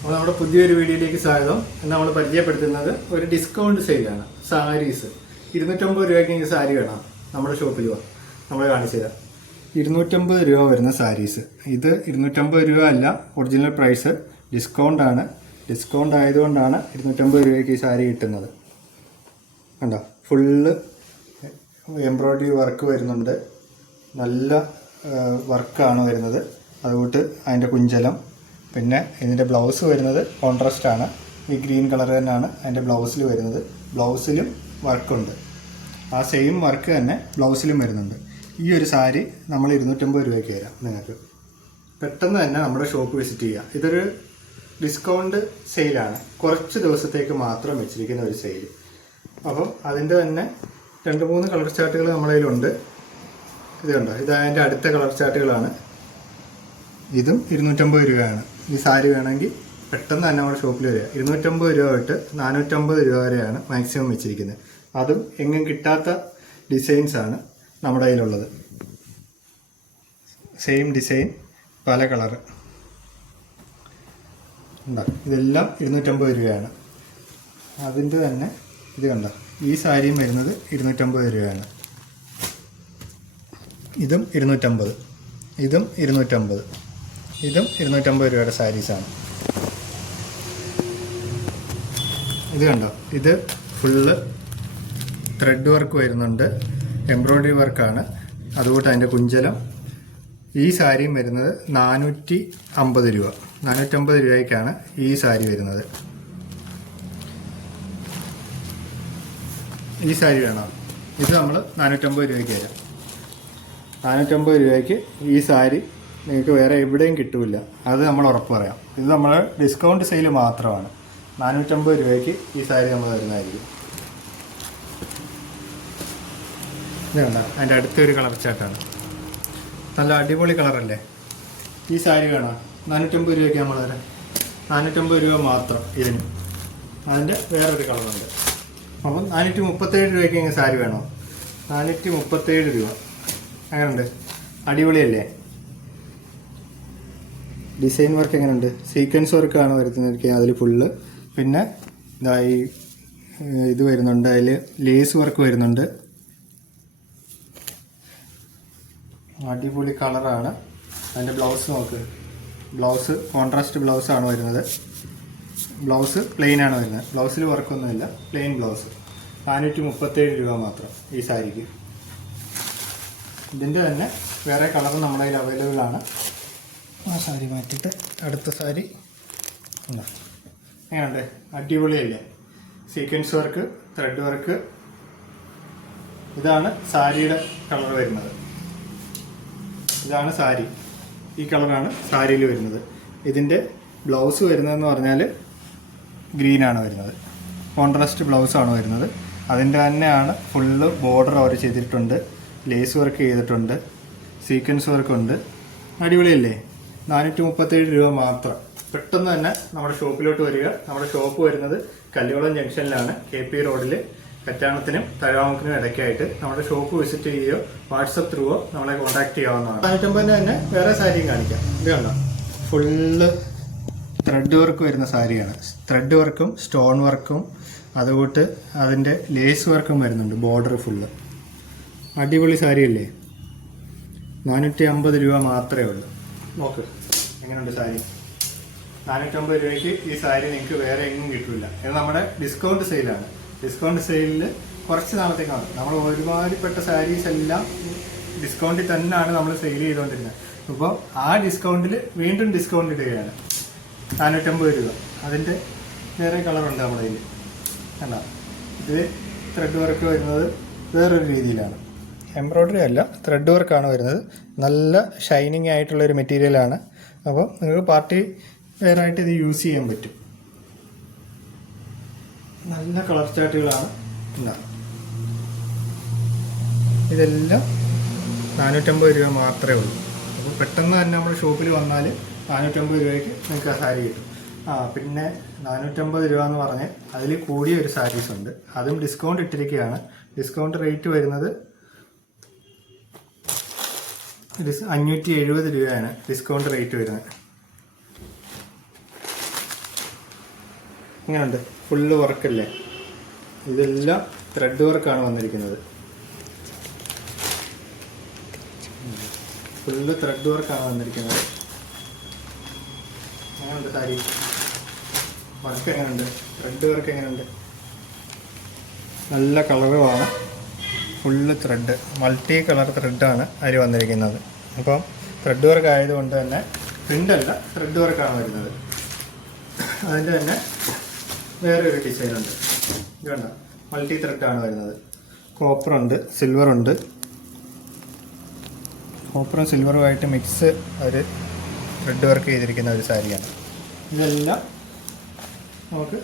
അപ്പോൾ നമ്മുടെ പുതിയൊരു വീഡിയോയിലേക്ക് സ്വാഗതം. നമ്മൾ പരിചയപ്പെടുത്തുന്നത് ഒരു ഡിസ്കൗണ്ട് സെയിലാണ്. സാരീസ് 250 രൂപയ്ക്ക് നിങ്ങൾക്ക് സാരി വേണം നമ്മുടെ ഷോപ്പിൽ പോവാം, നമ്മൾ കാണിച്ചു തരാം. 250 രൂപ വരുന്ന സാരീസ്. ഇത് 250 രൂപ അല്ല, ഒറിജിനൽ പ്രൈസ് ഡിസ്കൗണ്ട് ആണ്. ഡിസ്കൗണ്ട് ആയതുകൊണ്ടാണ് 250 രൂപയ്ക്ക് ഈ സാരി കിട്ടുന്നത്. കണ്ടോ, ഫുള്ള് എംബ്രോയ്ഡറി വർക്ക് വരുന്നുണ്ട്, നല്ല വർക്കാണ് വരുന്നത്. അതുകൊണ്ട് അതിൻ്റെ കുഞ്ചലം, പിന്നെ ഇതിൻ്റെ ബ്ലൗസ് വരുന്നത് കോൺട്രാസ്റ്റാണ്. ഈ ഗ്രീൻ കളർ തന്നെയാണ് അതിൻ്റെ ബ്ലൗസിൽ വരുന്നത്. ബ്ലൗസിലും വർക്കുണ്ട്, ആ സെയിം വർക്ക് തന്നെ ബ്ലൗസിലും വരുന്നുണ്ട്. ഈ ഒരു സാരി നമ്മൾ 250 രൂപയ്ക്ക് തരാം. നിങ്ങൾക്ക് പെട്ടെന്ന് തന്നെ നമ്മുടെ ഷോപ്പ് വിസിറ്റ് ചെയ്യാം. ഇതൊരു ഡിസ്കൗണ്ട് സെയിലാണ്, കുറച്ച് ദിവസത്തേക്ക് മാത്രം വെച്ചിരിക്കുന്ന ഒരു സെയിൽ. അപ്പം അതിൻ്റെ തന്നെ 2-3 കളർ ചാർട്ടുകൾ നമ്മുടെ കയ്യിലുണ്ട്. ഇത് കണ്ടോ, ഇത് അതിൻ്റെ അടുത്ത കളർ ചാർട്ടുകളാണ്. ഇതും 250 രൂപയാണ്. ഈ സാരി വേണമെങ്കിൽ പെട്ടെന്ന് തന്നെ നമ്മുടെ ഷോപ്പിൽ വരിക. 250 രൂപ തൊട്ട് 450 രൂപ വരെയാണ് മാക്സിമം വെച്ചിരിക്കുന്നത്. അതും എങ്ങും കിട്ടാത്ത ഡിസൈൻസാണ് നമ്മുടെ കയ്യിലുള്ളത്. സെയിം ഡിസൈൻ, പല കളറ് ഉണ്ടാകും. ഇതെല്ലാം 250 രൂപയാണ്. അതിൻ്റെ തന്നെ ഇത് കണ്ട, ഈ സാരിയും വരുന്നത് 250 രൂപയാണ്. ഇതും 250, ഇതും 250, ഇതും 250 രൂപയുടെ സാരീസാണ്. ഇത് കണ്ടോ, ഇത് ഫുള്ള് ത്രെഡ് വർക്ക് വരുന്നുണ്ട്, എംബ്രോയ്ഡറി വർക്കാണ്. അതുകൊണ്ട് അതിൻ്റെ കുഞ്ചലം. ഈ സാരിയും വരുന്നത് 450 രൂപ. 450 രൂപയ്ക്കാണ് ഈ സാരി വരുന്നത്. ഈ സാരി വേണം, ഇത് നമ്മൾ 450 രൂപയ്ക്ക് തരാം. 450 രൂപയ്ക്ക് ഈ സാരി നിങ്ങൾക്ക് വേറെ എവിടെയും കിട്ടില്ല, അത് നമ്മൾ ഉറപ്പ് പറയാം. ഇത് നമ്മൾ ഡിസ്കൗണ്ട് സെയിൽ മാത്രമാണ്. 450 രൂപയ്ക്ക് ഈ സാരി നമ്മൾ തരുന്നതായിരിക്കും. ഇത് കണ്ട, അതിൻ്റെ അടുത്തൊരു കളർ ചാർട്ടാണ്. നല്ല അടിപൊളി കളറല്ലേ. ഈ സാരി വേണം 450 രൂപയ്ക്ക് നമ്മൾ തരാം. 450 രൂപ മാത്രം ഇതിന്. അതിൻ്റെ വേറൊരു കളറുണ്ട്. അപ്പം 437 രൂപയ്ക്ക് ഇങ്ങനെ സാരി വേണോ? 437 രൂപ. അങ്ങനെയുണ്ട്, അടിപൊളിയല്ലേ. ഡിസൈൻ വർക്ക് എങ്ങനെയുണ്ട്? സീക്വൻസ് വർക്കാണ് വരുന്നത് അതിൽ ഫുള്ള്. പിന്നെ ഇതായി ഇത് വരുന്നുണ്ട്, അതിൽ ലേസ് വർക്ക് വരുന്നുണ്ട്. അടിപൊളി കളറാണ്. അതിൻ്റെ ബ്ലൗസ് നോക്ക്, ബ്ലൗസ് കോൺട്രാസ്റ്റ് ബ്ലൗസാണ് വരുന്നത്. ബ്ലൗസ് പ്ലെയിൻ ആണ് വരുന്നത്, ബ്ലൗസിൽ വർക്കൊന്നുമില്ല, പ്ലെയിൻ ബ്ലൗസ്. 437 രൂപ മാത്രം ഈ സാരിക്ക്. ഇതിൻ്റെ തന്നെ വേറെ കളർ നമ്മുടെ കയ്യിൽ അവൈലബിൾ ആണ്. ആ സാരി മാറ്റിയിട്ട് അടുത്ത സാരി എങ്ങനെയുണ്ട്? അടിപൊളിയല്ലേ. Sequence work, thread work. ഇതാണ് സാരിയുടെ കളർ വരുന്നത്. ഇതാണ് സാരി, ഈ കളറാണ് സാരിയിൽ വരുന്നത്. ഇതിൻ്റെ ബ്ലൗസ് വരുന്നതെന്ന് പറഞ്ഞാൽ ഗ്രീനാണ് വരുന്നത്, കോൺട്രാസ്റ്റ് ബ്ലൗസാണ് വരുന്നത്. അതിൻ്റെ തന്നെയാണ് ഫുള്ള് ബോർഡർ അവർ ചെയ്തിട്ടുണ്ട്, ലേസ് വർക്ക് ചെയ്തിട്ടുണ്ട്, സീക്വൻസ് വർക്കുണ്ട്. അടിപൊളിയല്ലേ. 437 രൂപ മാത്രം. പെട്ടെന്ന് തന്നെ നമ്മുടെ ഷോപ്പിലോട്ട് വരിക. നമ്മുടെ ഷോപ്പ് വരുന്നത് കല്ലുകുളം ജംഗ്ഷനിലാണ്, KP റോഡിൽ, കറ്റാണത്തിനും തഴവാമുക്കിനും ഇടയ്ക്കായിട്ട്. നമ്മുടെ ഷോപ്പ് വിസിറ്റ് ചെയ്യുകയോ വാട്സപ്പ് ത്രൂവോ നമ്മളെ കോൺടാക്ട് ചെയ്യാവുന്നതാണ്. 450 തന്നെ വേറെ സാരിയും കാണിക്കാം. ഇത് കണ്ടോ, ഫുള്ള് ത്രെഡ് വർക്ക് വരുന്ന സാരിയാണ്. ത്രെഡ് വർക്കും സ്റ്റോൺ വർക്കും അതുകൂട്ട് അതിൻ്റെ ലേസ് വർക്കും വരുന്നുണ്ട്, ബോർഡർ ഫുള്ള്. അടിപൊളി സാരിയല്ലേ. 450 രൂപ മാത്രമേ ഉള്ളൂ. നോക്ക് എങ്ങനെയുണ്ട് സാരി. 450 രൂപയ്ക്ക് ഈ സാരി നിങ്ങൾക്ക് വേറെ എങ്ങും കിട്ടില്ല. ഇത് നമ്മുടെ ഡിസ്കൗണ്ട് സെയിലാണ്. ഡിസ്കൗണ്ട് സെയിലിൽ കുറച്ച് നാളത്തേക്കാണ്. നമ്മൾ ഒരുമാതിരിപ്പെട്ട സാരീസ് എല്ലാം ഡിസ്കൗണ്ടിൽ തന്നെയാണ് നമ്മൾ സെയിൽ ചെയ്തുകൊണ്ടിരുന്നത്. അപ്പോൾ ആ ഡിസ്കൗണ്ടിൽ വീണ്ടും ഡിസ്കൗണ്ട് ഇടുകയാണ്. 450 രൂപ. അതിൻ്റെ വേറെ കളറുണ്ട് നമ്മുടെ കയ്യിൽ. അല്ല, ഇത് ത്രെഡ് വർക്ക് വരുന്നത് വേറൊരു രീതിയിലാണ്. എംബ്രോയ്ഡറി അല്ല, ത്രെഡ് വർക്കാണ് വരുന്നത്. നല്ല ഷൈനിങ് ആയിട്ടുള്ളൊരു മെറ്റീരിയലാണ്. അപ്പോൾ നിങ്ങൾക്ക് പാർട്ടി വെയറായിട്ട് ഇത് യൂസ് ചെയ്യാൻ പറ്റും. നല്ല കളർ ചാർട്ടുകളാണ് ഉണ്ടാകും. ഇതെല്ലാം 450 രൂപ മാത്രമേ ഉള്ളൂ. അപ്പോൾ പെട്ടെന്ന് തന്നെ നമ്മൾ ഷോപ്പിൽ വന്നാൽ 450 രൂപയ്ക്ക് നിങ്ങൾക്ക് ആ സാരി കിട്ടും. പിന്നെ 450 രൂപ എന്ന് പറഞ്ഞ് അതിൽ കൂടിയ ഒരു സാരീസ് ഉണ്ട്, അതും ഡിസ്കൗണ്ട് ഇട്ടിരിക്കുകയാണ്. ഡിസ്കൗണ്ട് റേറ്റ് വരുന്നത് 570 രൂപയാണ് ഡിസ്കൗണ്ട് റേറ്റ് വരുന്നത്. ഇങ്ങനെയുണ്ട്, ഫുള്ള് വർക്കല്ലേ. ഇതെല്ലാം ത്രെഡ് വർക്കാണ് വന്നിരിക്കുന്നത്. ഫുള്ള് ത്രെഡ് വർക്കാണ് വന്നിരിക്കുന്നത്. എങ്ങനെയുണ്ട് സാരി? വർക്ക് എങ്ങനെയുണ്ട്? ത്രെഡ് വർക്ക് എങ്ങനെയുണ്ട്? നല്ല കളറുമാണ്. ഫുള്ള് ത്രെഡ്, മൾട്ടി കളർ ത്രെഡാണ് അതിൽ വന്നിരിക്കുന്നത്. അപ്പം ത്രെഡ് വർക്ക് ആയതുകൊണ്ട് തന്നെ പ്രിൻ്റല്ല, ത്രെഡ് വർക്കാണ് വരുന്നത്. അതിൻ്റെ തന്നെ വേറൊരു ഡിസൈനുണ്ട്. ഇത് കണ്ട, മൾട്ടി ത്രെഡാണ് വരുന്നത്. കോപ്പറുണ്ട്, സിൽവറുണ്ട്. കോപ്പറും സിൽവറുമായിട്ട് മിക്സ് ഒരു ത്രെഡ് വർക്ക് ചെയ്തിരിക്കുന്ന ഒരു സാരിയാണ്. ഇതെല്ലാം നമുക്ക്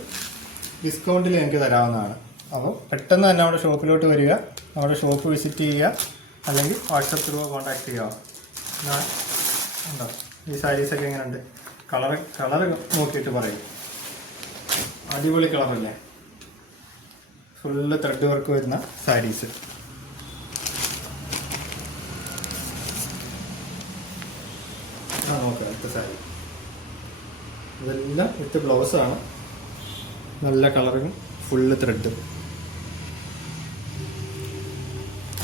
ഡിസ്കൗണ്ടിൽ എനിക്ക് തരാവുന്നതാണ്. അപ്പോൾ പെട്ടെന്ന് തന്നെ നമ്മുടെ ഷോപ്പിലോട്ട് വരിക, നമ്മുടെ ഷോപ്പ് വിസിറ്റ് ചെയ്യുക, അല്ലെങ്കിൽ വാട്സപ്പ് ത്രൂ കോൺടാക്ട് ചെയ്യുക. ഉണ്ടോ ഈ സാരീസൊക്കെ എങ്ങനെയുണ്ട്? കളർ നോക്കിയിട്ട് പറയും. അടിപൊളി കളറല്ലേ? ഫുള്ള് ത്രെഡ് വർക്ക് വരുന്ന സാരീസ്. നോക്കാം അടുത്ത സാരി. ഇതെല്ലാം വിത്ത് ബ്ലൗസാണ്. നല്ല കളറും ഫുള്ള് ത്രെഡ്.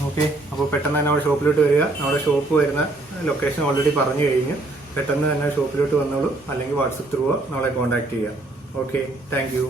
ഓക്കെ, അപ്പോൾ പെട്ടെന്ന് തന്നെ നമ്മുടെ ഷോപ്പിലോട്ട് വരിക. നമ്മുടെ ഷോപ്പ് വരുന്ന ലൊക്കേഷൻ ഓൾറെഡി പറഞ്ഞു കഴിഞ്ഞു. പെട്ടെന്ന് തന്നെ ഷോപ്പിലോട്ട് വന്നോളൂ, അല്ലെങ്കിൽ വാട്സപ്പ് ത്രൂ നമ്മളെ കോൺടാക്ട് ചെയ്യുക. Okay, thank you.